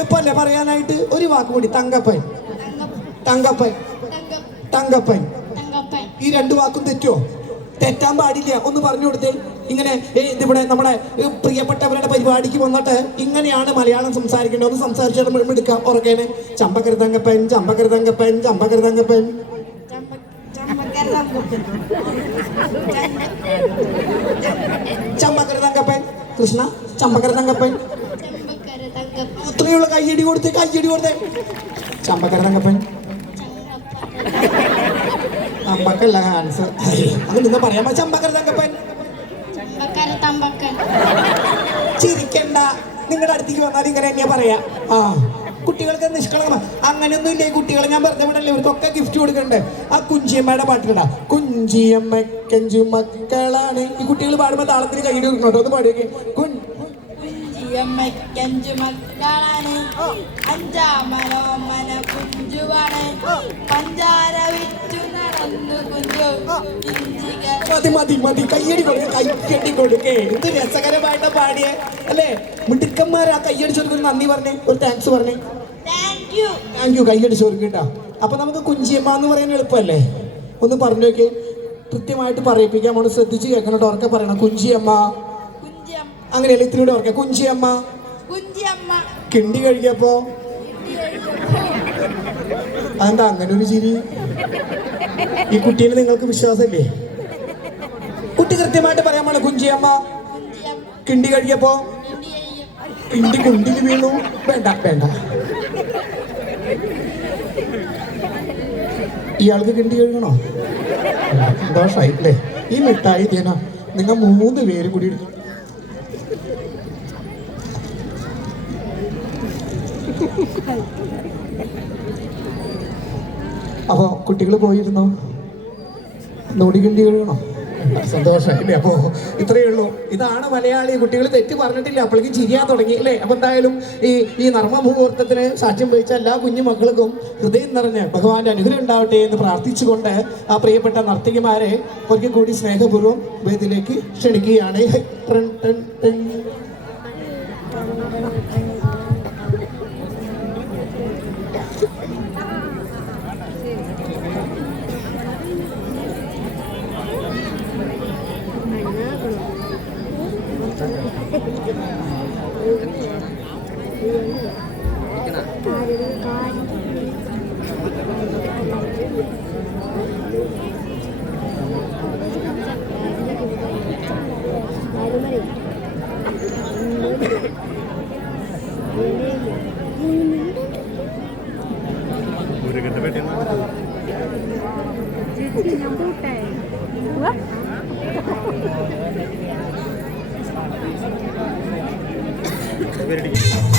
എളുപ്പമല്ലേ പറയാനായിട്ട്? ഒരു വാക്ക് കൂടി. തങ്കപ്പൻ, തങ്കപ്പൻ, തങ്കപ്പൻ. ഈ രണ്ടു വാക്കും തെറ്റോ? തെറ്റാൻ പാടില്ല. ഒന്ന് പറഞ്ഞു കൊടുത്തേ. ഇങ്ങനെ ഇവിടെ നമ്മുടെ പ്രിയപ്പെട്ടവരുടെ പരിപാടിക്ക് വന്നിട്ട് ഇങ്ങനെയാണ് മലയാളം സംസാരിക്കേണ്ടത്. ഒന്ന് സംസാരിച്ചിട്ട് എടുക്കാം ഉറക്കേനെ. ചമ്പക്കര തങ്കപ്പൻ, ചമ്പക്കര തങ്കപ്പൻ, ചമ്പക്കര തങ്കപ്പൻ, ചമ്പക്കര തങ്കപ്പൻ. കൃഷ്ണ, ചമ്പക്കര തങ്കപ്പൻ. ഇത്രയുള്ള കയ്യടി കൊടുത്തേ, കയ്യടി കൊടുത്തേ. ചമ്പക്കര തങ്കപ്പൻ. തമ്പക്കല്ല ഹാൻസ്. അത് നിങ്ങൾ പറയാമോ? ചമ്പക്കര തങ്കപ്പൻ. ചിരിക്കണ്ട. നിങ്ങളുടെ അടുത്തേക്ക് വന്നാൽ ഇങ്ങനെ തന്നെയാ പറയാ. ആ കുട്ടികൾക്ക് നിഷ്കളങ്കമാണ്. അങ്ങനെയൊന്നും ഇല്ലേ കുട്ടികളെ? ഞാൻ പറഞ്ഞ വിടല്ലേ, ഇവർക്കൊക്കെ ഗിഫ്റ്റ് കൊടുക്കണ്ടേ? ആ കുഞ്ചിയമ്മയുടെ പാട്ടിലിടാ. കുഞ്ചിയമ്മക്കഞ്ചു മക്കളാണ്. ഈ കുട്ടികൾ പാടുമ്പോൾ താളത്തിന് കൈയ്യടി കൊടുക്കണം കേട്ടോ. ഒന്ന് പാടിയൊക്കെ. കുഞ്ചിയമ്മക്കഞ്ചു മക്കളാണ്, അഞ്ചാമനോമന കുഞ്ചുവാണ്, പഞ്ചാര വിറ്റു നടന്നു കുഞ്ചു. മതി മതി മതി. കയ്യടി കൊടുക്ക, കയ്യടി കൊടുക്കേ. എന്ത് രസകരമായിട്ട് പാടിയേ അല്ലേ? മിടുക്കന്മാർ. ആ കയ്യടിച്ച് കൊടുക്കുന്ന നന്ദി പറഞ്ഞേ, ഒരു താങ്ക്സ് പറഞ്ഞേ. Thank you. കയ്യടിച്ച് കൊടുക്കും കേട്ടോ. അപ്പൊ നമുക്ക് കുഞ്ചിയമ്മ എന്ന് പറയാൻ എളുപ്പമല്ലേ? ഒന്ന് പറഞ്ഞു നോക്കി. കൃത്യമായിട്ട് പറയിപ്പിക്കാൻ നമ്മൾ ശ്രദ്ധിച്ച് കേൾക്കണം. ഉറക്കെ പറയണം. കുഞ്ചിയമ്മ. അങ്ങനെയല്ല, ഇത്തിരി ഓർക്കെ. കുഞ്ചിയമ്മ. കിണ്ടി കഴിക്കപ്പോ. അതെന്താ അങ്ങനെ ഒരു ചിരി? ഈ കുട്ടീനെ നിങ്ങൾക്ക് വിശ്വാസമില്ലേ? കുട്ടി കൃത്യമായിട്ട് പറയാൻ പാടില്ല. കുഞ്ചിയമ്മ കിണ്ടി കഴിക്കപ്പോ. കിണ്ടി കുണ്ടിൽ വീണു. വേണ്ട വേണ്ട. ഇയാൾക്ക് കിണ്ടി കഴിക്കണോ? സന്തോഷായി അല്ലേ? ഈ മിഠായി തേന നിങ്ങൾ 3 പേരും കൂടി എടുക്കും. അപ്പോ കുട്ടികൾ പോയിരുന്നോ? നോടി കിണ്ടി കഴിയണോ? സന്തോഷമായില്ലേ? അപ്പോ ഇത്രയേ ഉള്ളൂ. ഇതാണ് മലയാളി. കുട്ടികൾ തെറ്റ് പറഞ്ഞിട്ടില്ല, അപ്പോഴേക്കും ചിരിയാൻ തുടങ്ങി അല്ലേ? അപ്പൊ എന്തായാലും ഈ നർമ്മ മുഹൂർത്തത്തിന് സാക്ഷ്യം വഹിച്ച എല്ലാ കുഞ്ഞു മക്കൾക്കും ഹൃദയം നിറഞ്ഞ് ഭഗവാന്റെ അനുഗ്രഹം ഉണ്ടാവട്ടെ എന്ന് പ്രാർത്ഥിച്ചുകൊണ്ട് ആ പ്രിയപ്പെട്ട നർത്തകിമാരെ ഒരിക്കൽ കൂടി സ്നേഹപൂർവ്വം വേദിയിലേക്ക് ക്ഷണിക്കുകയാണ്. Very